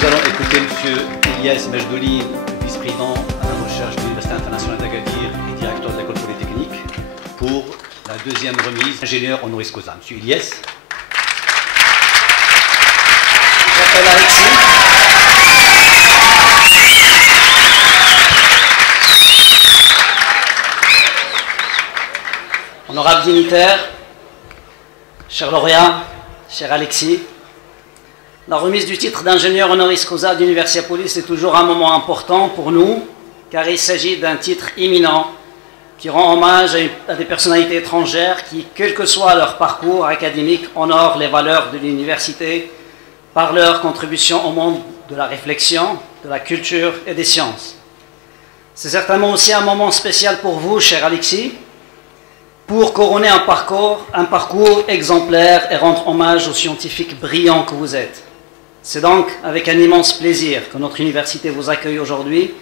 Nous allons écouter M. Ilyes Mejdouli, vice-président à la recherche de l'Université internationale d'Agadir et directeur de l'école polytechnique, pour la deuxième remise ingénieur honoris causa. M. Ilyes. J'appelle Alexis. Honorables dignitaires, chers lauréats, cher Alexis, la remise du titre d'ingénieur honoris causa d'Universiapolis est toujours un moment important pour nous, car il s'agit d'un titre éminent qui rend hommage à des personnalités étrangères qui, quel que soit leur parcours académique, honorent les valeurs de l'université par leur contribution au monde de la réflexion, de la culture et des sciences. C'est certainement aussi un moment spécial pour vous, cher Alexis, pour couronner un parcours exemplaire et rendre hommage aux scientifiques brillants que vous êtes. C'est donc avec un immense plaisir que notre université vous accueille aujourd'hui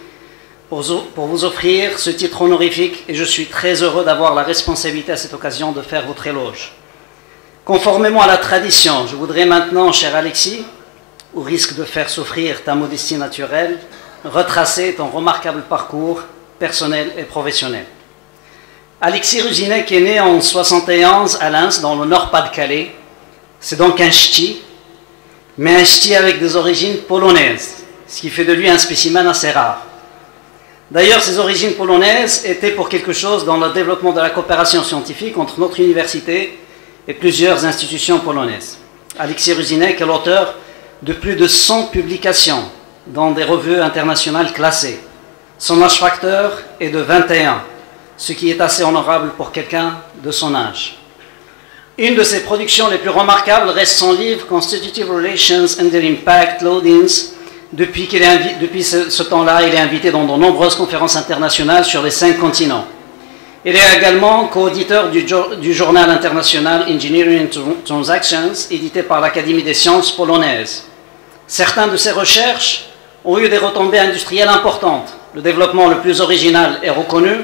pour vous offrir ce titre honorifique, et je suis très heureux d'avoir la responsabilité à cette occasion de faire votre éloge. Conformément à la tradition, je voudrais maintenant, cher Alexis, au risque de faire souffrir ta modestie naturelle, retracer ton remarquable parcours personnel et professionnel. Alexis Ruzinek est né en 1971 à Lens, dans le Nord-Pas-de-Calais. C'est donc un ch'ti, mais un ch'ti avec des origines polonaises, ce qui fait de lui un spécimen assez rare. D'ailleurs, ses origines polonaises étaient pour quelque chose dans le développement de la coopération scientifique entre notre université et plusieurs institutions polonaises. Alexis Ruzinek est l'auteur de plus de 100 publications dans des revues internationales classées. Son âge facteur est de 21, ce qui est assez honorable pour quelqu'un de son âge. Une de ses productions les plus remarquables reste son livre Constitutive Relations and Their Impact Loadings. Depuis ce temps-là, il est invité dans de nombreuses conférences internationales sur les 5 continents. Il est également co-auditeur du journal international Engineering Transactions, édité par l'Académie des sciences polonaise. Certaines de ses recherches ont eu des retombées industrielles importantes. Le développement le plus original et reconnu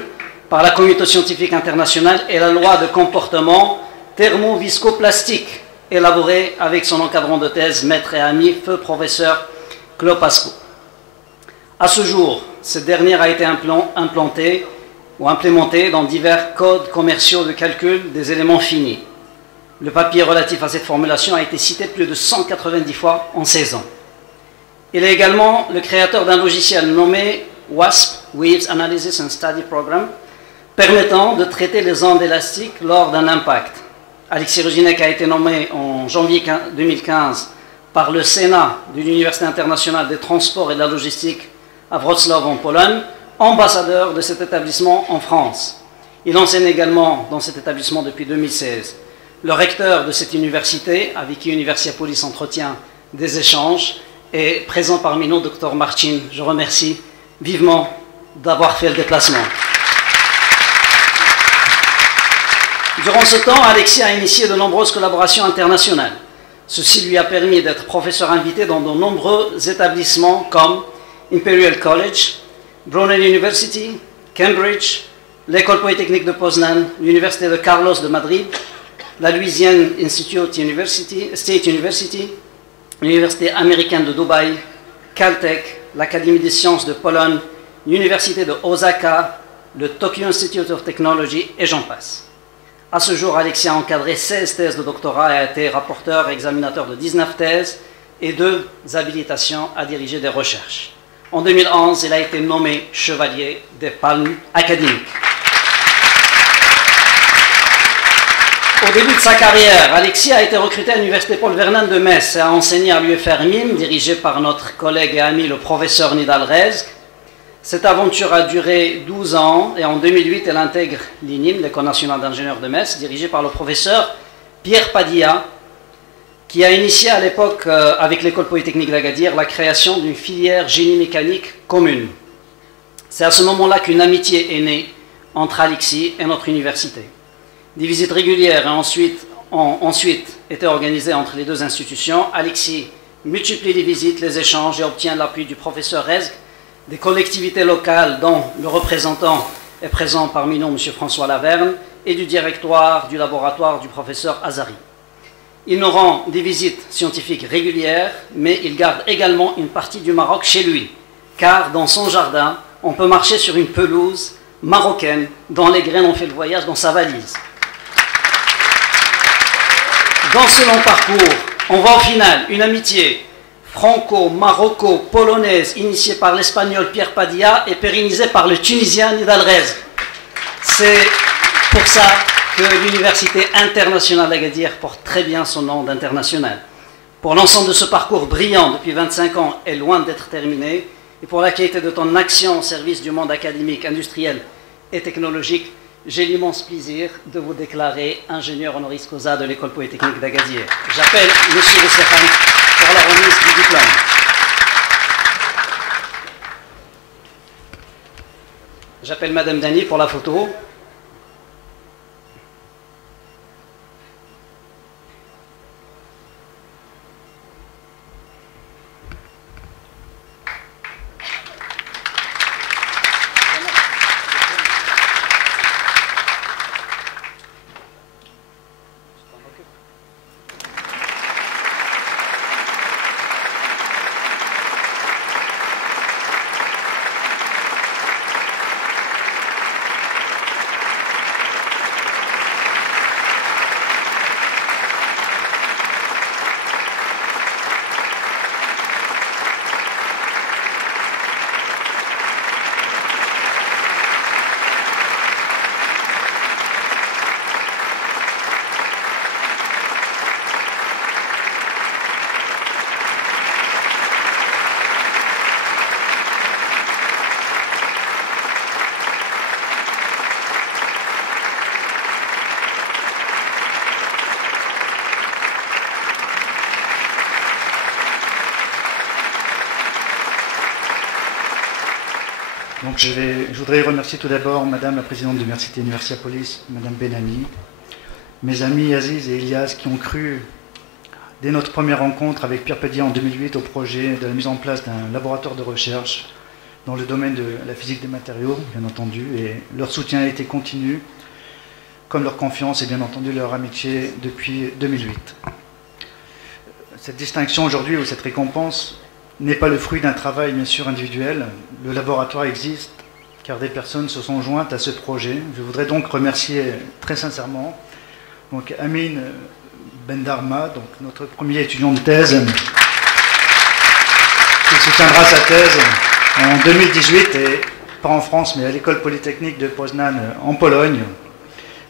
par la communauté scientifique internationale est la loi de comportement thermo-viscoplastique, élaborée avec son encadrant de thèse, maître et ami, feu professeur Claude Pasco. À ce jour, cette dernière a été implémentée dans divers codes commerciaux de calcul des éléments finis. Le papier relatif à cette formulation a été cité plus de 190 fois en 16 ans. Il est également le créateur d'un logiciel nommé WASP, Waves Analysis and Study Program, permettant de traiter les ondes élastiques lors d'un impact. Alexis Ruzinek a été nommé en janvier 2015 par le Sénat de l'Université internationale des transports et de la logistique à Wrocław en Pologne, ambassadeur de cet établissement en France. Il enseigne également dans cet établissement depuis 2016. Le recteur de cette université, avec qui Universiapolis entretient des échanges, est présent parmi nous, Dr Marcin. Je remercie vivement d'avoir fait le déplacement. Durant ce temps, Alexis a initié de nombreuses collaborations internationales. Ceci lui a permis d'être professeur invité dans de nombreux établissements comme Imperial College, Brunel University, Cambridge, l'École polytechnique de Poznan, l'Université de Carlos de Madrid, la Louisiana Institute State University, l'Université américaine de Dubaï, Caltech, l'Académie des sciences de Pologne, l'Université de Osaka, le Tokyo Institute of Technology, et j'en passe. À ce jour, Alexis a encadré 16 thèses de doctorat et a été rapporteur et examinateur de 19 thèses et 2 habilitations à diriger des recherches. En 2011, il a été nommé chevalier des Palmes académiques. Au début de sa carrière, Alexis a été recruté à l'Université Paul Verlaine de Metz et a enseigné à l'UFR MIM, dirigé par notre collègue et ami le professeur Nidal Rezg. Cette aventure a duré 12 ans et en 2008, elle intègre l'INIM, l'École nationale d'ingénieurs de Metz, dirigée par le professeur Pierre Padilla, qui a initié à l'époque, avec l'École polytechnique d'Agadir, la création d'une filière génie mécanique commune. C'est à ce moment-là qu'une amitié est née entre Alexis et notre université. Des visites régulières ont ensuite été organisées entre les 2 institutions. Alexis multiplie les visites, les échanges et obtient l'appui du professeur Rezg, des collectivités locales dont le représentant est présent parmi nous, M. François Laverne, et du directoire du laboratoire du professeur Azari. Il nous rend des visites scientifiques régulières, mais il garde également une partie du Maroc chez lui, car dans son jardin, on peut marcher sur une pelouse marocaine dont les graines ont fait le voyage dans sa valise. Dans ce long parcours, on voit au final une amitié franco-maroco-polonaise initiée par l'espagnol Pierre Padilla et pérennisée par le tunisien Nid Alrez. C'est pour ça que l'Université internationale d'Agadir porte très bien son nom d'international. Pour l'ensemble de ce parcours brillant depuis 25 ans est loin d'être terminé, et pour la qualité de ton action au service du monde académique, industriel et technologique, j'ai l'immense plaisir de vous déclarer ingénieur honoris causa de l'École polytechnique d'Agadir. J'appelle M. Roussefane pour la remise du diplôme. J'appelle Madame Dani pour la photo. Donc je voudrais remercier tout d'abord Madame la Présidente de l'Université Universiapolis, Madame Benani, mes amis Aziz et Elias qui ont cru, dès notre première rencontre avec Pierre Padilla en 2008, au projet de la mise en place d'un laboratoire de recherche dans le domaine de la physique des matériaux, bien entendu, et leur soutien a été continu, comme leur confiance et bien entendu leur amitié depuis 2008. Cette distinction aujourd'hui, ou cette récompense, n'est pas le fruit d'un travail bien sûr individuel. Le laboratoire existe car des personnes se sont jointes à ce projet. Je voudrais donc remercier très sincèrement donc Amin Bendarma, donc notre premier étudiant de thèse, qui soutiendra sa thèse en 2018, et pas en France mais à l'École polytechnique de Poznan en Pologne.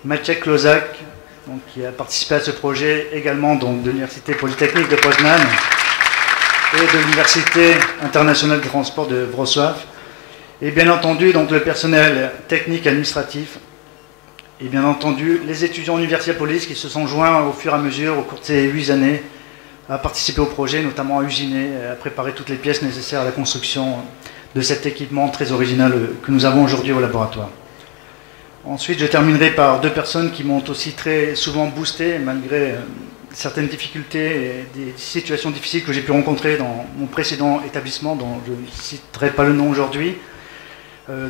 Maciek Klozak, donc, qui a participé à ce projet également donc, de l'Université polytechnique de Poznan et de l'Université internationale de transport de Wrocław, et bien entendu donc, le personnel technique administratif, et bien entendu les étudiants Universiapolis qui se sont joints au fur et à mesure au cours de ces 8 années à participer au projet, notamment à usiner, à préparer toutes les pièces nécessaires à la construction de cet équipement très original que nous avons aujourd'hui au laboratoire. Ensuite, je terminerai par 2 personnes qui m'ont aussi très souvent boosté, malgré certaines difficultés et des situations difficiles que j'ai pu rencontrer dans mon précédent établissement, dont je ne citerai pas le nom aujourd'hui.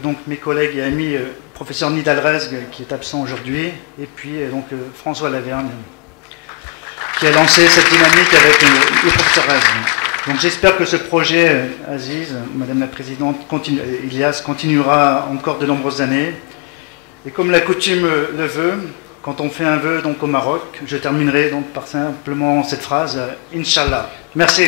Donc mes collègues et amis, professeur Nid Alrez, qui est absent aujourd'hui, et puis donc François Lavergne, qui a lancé cette dynamique avec le professeur Rez. Donc j'espère que ce projet, Aziz, Madame la Présidente, Ilias, continuera encore de nombreuses années. Et comme la coutume le veut, quand on fait un vœu donc au Maroc, je terminerai donc par simplement cette phrase, Inch'Allah. Merci.